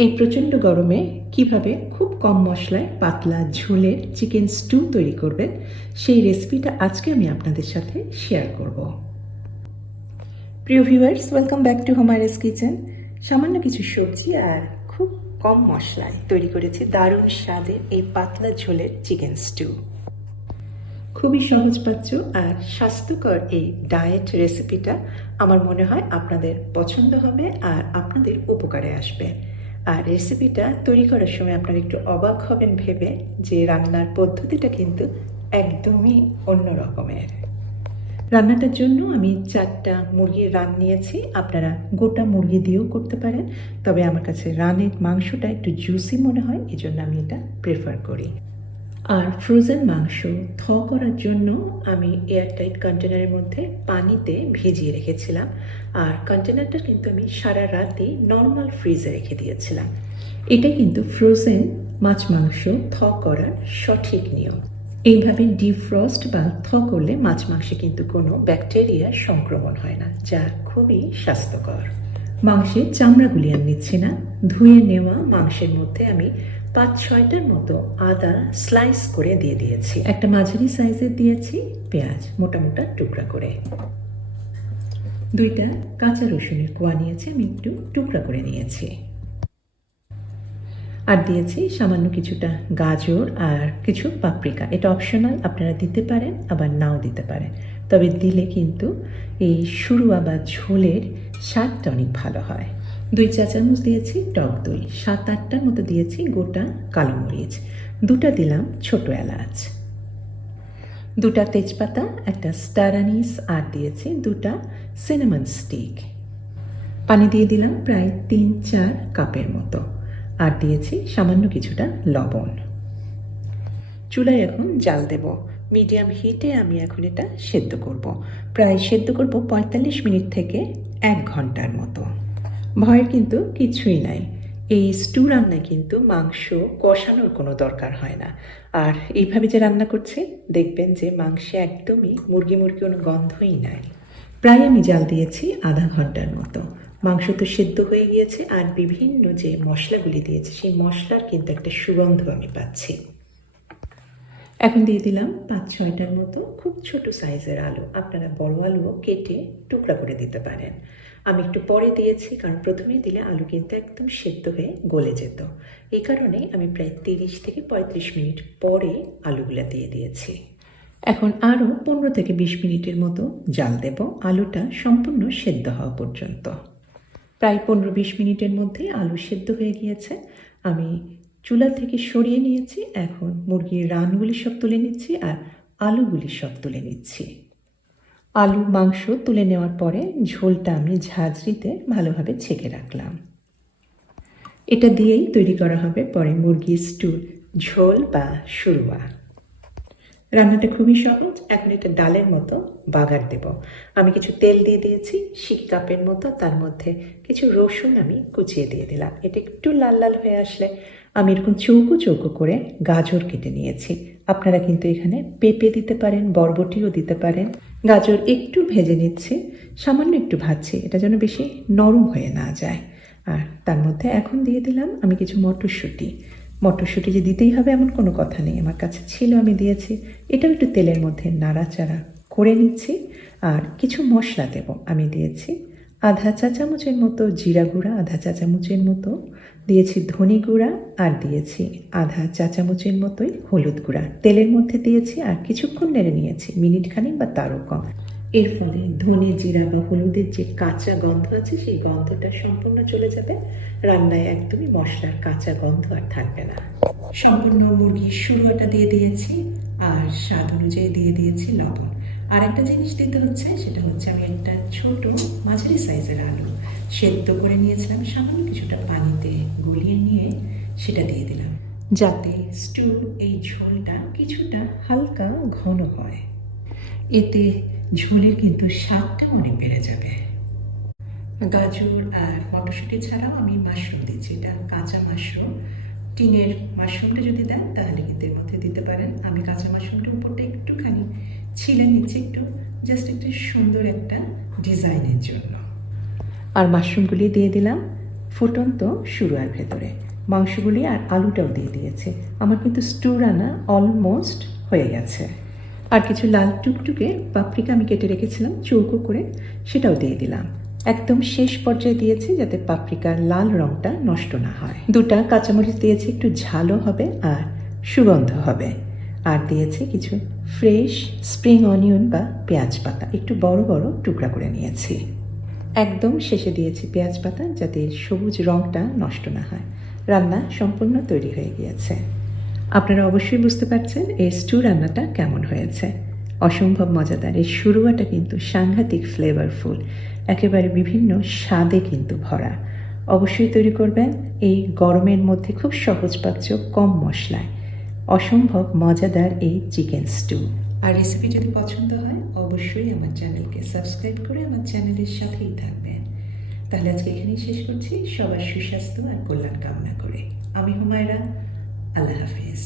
এই প্রচণ্ড গরমে কিভাবে খুব কম মশলায় পাতলা ঝোলের চিকেন স্টু তৈরি করবেন সেই রেসিপিটা আজকে আমি আপনাদের সাথে শেয়ার করব। প্রিয় ভিউয়ার্স, ওয়েলকাম ব্যাক টু হোমারেস কিচেন। সামান্য কিছু সবজি আর খুব কম মশলায় তৈরি করেছি দারুণ স্বাদের এই পাতলা ঝোলের চিকেন স্টু। খুবই সহজপাচ্য আর স্বাস্থ্যকর এই ডায়েট রেসিপিটা আমার মনে হয় আপনাদের পছন্দ হবে আর আপনাদের উপকারে আসবে। আর রেসিপিটা তৈরি করার সময় আপনারা একটু অবাক হবেন ভেবে যে রান্নার পদ্ধতিটা কিন্তু একদমই অন্য রকমের। রান্নাটার জন্য আমি 4টা মুরগির রান নিয়েছি। আপনারা গোটা মুরগি দিয়েও করতে পারেন, তবে আমার কাছে রানের মাংসটা একটু জুসি মনে হয়, এজন্য আমি এটা প্রেফার করি। আর ফ্রোজেন মাংস করার জন্য আমি এয়ারটাইট কন্টেনারের মধ্যে পানিতে ভিজিয়ে রেখেছিলাম। আর কন্টেনারটা কিন্তু আমি সারা রাতই নর্মাল ফ্রিজে রেখে দিয়েছিলাম। এটা কিন্তু ফ্রোজেন মাছ মাংস করার সঠিক নিয়ম। এইভাবে ডিফ্রস্ট বা করলে মাছ মাংসে কিন্তু কোনো ব্যাকটেরিয়ার সংক্রমণ হয় না, যা খুবই স্বাস্থ্যকর। মাংসের চামড়াগুলি আমি নিচ্ছি না। ধুয়ে নেওয়া মাংসের মধ্যে আমি 5-6টার মতো আদা স্লাইস করে দিয়ে দিয়েছি। একটা মাঝারি সাইজের দিয়েছি পেঁয়াজ মোটা মোটা টুকরা করে। 2টা কাঁচা রসুনের কোয়া নিয়েছি, আমি একটু টুকরা করে নিয়েছি। আর দিয়েছি সামান্য কিছুটা গাজর আর কিছু পাপরিকা। এটা অপশনাল, আপনারা দিতে পারেন আবার নাও দিতে পারেন, তবে দিলে কিন্তু এই শুরুয়া বা ঝোলের স্বাদটা অনেক ভালো হয়। 2 চা চামচ দিয়েছি টক দই, 7-8টার মতো দিয়েছি গোটা কালো মরিচ, 2টা দিলাম ছোট এলাচ, 2টা তেজপাতা, একটা স্টার আনিস, আর দিয়েছি 2টা সিনামন স্টিক। পানি দিয়ে দিলাম প্রায় 3-4 কাপের মতো, আর দিয়েছি সামান্য কিছুটা লবণ। চুলায় এখন জাল দেব, মিডিয়াম হিটে আমি এখন এটা সেদ্ধ করব। প্রায় সেদ্ধ করব 45 মিনিট থেকে 1 ঘন্টার মতো। ভয়ের কিন্তু কিছুই নাই। এই স্টু রান্নায় কিন্তু মাংস কষানোর কোনো দরকার হয় না। আর এইভাবে যে রান্না করছি দেখবেন যে মাংসে একদমই মুরগি কোনো গন্ধই নাই। প্রায় আমি জাল দিয়েছি আধা ঘন্টার মতো। মাংস তো সেদ্ধ হয়ে গিয়েছে, আর বিভিন্ন যে মশলাগুলি দিয়েছে সেই মশলার কিন্তু একটা সুগন্ধ আমি পাচ্ছি। এখন দিয়ে দিলাম 5-6টার মতো খুব ছোট সাইজের আলু। আপনারা বড় আলুও কেটে টুকরা করে দিতে পারেন। আমি একটু পরে দিয়েছি, কারণ প্রথমেই দিলে আলু কিন্তু একদম সেদ্ধ হয়ে গলে যেত। এই কারণে আমি প্রায় 30 থেকে 35 মিনিট পরে আলুগুলা দিয়ে দিয়েছি। এখন আরও 15 থেকে 20 মিনিটের মতো জাল দেব, আলুটা সম্পূর্ণ সেদ্ধ হওয়া পর্যন্ত। প্রায় 15-20 মিনিটের মধ্যে আলু সেদ্ধ হয়ে গিয়েছে। আমি চুলা থেকে সরিয়ে নিয়েছি। এখন মুরগির রানগুলি সব তুলে নিচ্ছি আর আলুগুলি সব তুলে নিচ্ছি। আলু মাংস তুলে নেওয়ার পরে ঝোলটা আমি ঝাঁঝরিতে ভালোভাবে ছেঁকে রাখলাম। এটা দিয়েই তৈরি করা হবে পরে মুরগির স্টুর ঝোল বা শুরুয়া। রান্নাটা খুবই সহজ। এখন এটা ডালের মতো বাগার দেব। আমি কিছু তেল দিয়ে দিয়েছি 1 কাপের মতো, তার মধ্যে কিছু রসুন আমি কুচিয়ে দিয়ে দিলাম। এটা একটু লাল লাল হয়ে আসলে আমি এরকম চৌকো চৌকো করে গাজর কেটে নিয়েছি। আপনারা কিন্তু এখানে পেঁপে দিতে পারেন, বরবটিও দিতে পারেন। গাজর একটু ভেজে নিচ্ছি, সামান্য একটু ভাজছি, এটা যেন বেশি নরম হয়ে না যায়। আর তার মধ্যে এখন দিয়ে দিলাম আমি কিছু মটরশুঁটি যে দিতেই হবে এমন কোনো কথা নেই, আমার কাছে ছিল আমি দিয়েছি। এটাও একটু তেলের মধ্যে নাড়াচাড়া করে নিচ্ছি। আর কিছু মশলা দেব, আমি দিয়েছি আধা চা চামচের মতো জিরা গুঁড়া, আধা চা চামচের মতো দিয়েছি ধনে গুঁড়া, আর দিয়েছি আধা চা চামচের মতোই হলুদ গুঁড়া। তেলের মধ্যে দিয়েছি আর কিছুক্ষণ নেড়ে নিয়েছি, মিনিট খানিক বা তারও কম। এর ফলে ধনে জিরা বা হলুদের যে কাঁচা গন্ধ আছে সেই গন্ধটা সম্পূর্ণ চলে যাবে। রান্নায় একদমই মশলার কাঁচা গন্ধ আর থাকবে না। সম্পূর্ণ মুরগির শুরুয়াটা দিয়ে দিয়েছি আর স্বাদ অনুযায়ী দিয়ে দিয়েছি লবণ। আর একটা জিনিস দিতে হচ্ছে, সেটা হচ্ছে আমি একটা ছোট মাঝারি সাইজের আলু সেদ্ধ করে নিয়েছিলাম, সামান্য কিছুটা পানিতে গলিয়ে নিয়ে সেটা দিয়ে দিলাম, যাতে স্টু এই ঝোলটা কিছুটা হালকা ঘন হয়। এতে ঝোলের কিন্তু স্বাদটা অনেক বেড়ে যাবে। গাজর আর মটরশুঁটি ছাড়াও আমি মাশরুম দিচ্ছি, এটা কাঁচা মাশরুম। টিনের মাশরুমটা যদি দেন তাহলে কিন্তু এর মধ্যে দিতে পারেন। আমি কাঁচা মাশরুমটার উপরটা একটুখানি ছিলে নিচ্ছি, জাস্ট একটু সুন্দর একটা ডিজাইনের জন্য। আর মাশরুমগুলি দিয়ে দিলাম ফুটন্ত শুরুয়ার ভেতরে মাংসগুলি আর আলুটাও দিয়ে দিয়েছে। আমার কিন্তু স্টু রান্না অলমোস্ট হয়ে গেছে। আর কিছু লাল টুকটুকে পাপরিকা আমি কেটে রেখেছিলাম চৌকো করে, সেটাও দিয়ে দিলাম। একদম শেষ পর্যায়ে দিয়েছি যাতে পাপরিকার লাল রঙটা নষ্ট না হয়। 2টা কাঁচামরিচ দিয়েছি, একটু ঝালও হবে আর সুগন্ধ হবে। আর দিয়েছি কিছু ফ্রেশ স্প্রিং অনিয়ন বা পেঁয়াজ পাতা, একটু বড় বড় টুকরা করে নিয়েছি। একদম শেষে দিয়েছি পেঁয়াজ পাতা যাতে সবুজ রঙটা নষ্ট না হয়। রান্না সম্পূর্ণ তৈরি হয়ে গিয়েছে। আপনারা অবশ্যই বুঝতে পারছেন এই স্টু রান্নাটা কেমন হয়েছে। অসম্ভব মজাদার। এই শুরুয়াটা কিন্তু সাংঘাতিক ফ্লেভারফুল, একেবারে বিভিন্ন স্বাদে কিন্তু ভরা। অবশ্যই তৈরি করবেন এই গরমের মধ্যে, খুব সহজপাচ্য, কম মশলায় অসম্ভব মজাদার এই চিকেন স্টু। আর রেসিপি যদি পছন্দ হয় অবশ্যই আমার চ্যানেলকে সাবস্ক্রাইব করে আমার চ্যানেলের সাথেই থাকবেন। তাহলে আজকে এখানেই শেষ করছি, সবার সুস্বাস্থ্য আর কল্যাণ কামনা করে। আমি হুমায়রা, আল্লাহ হাফিজ।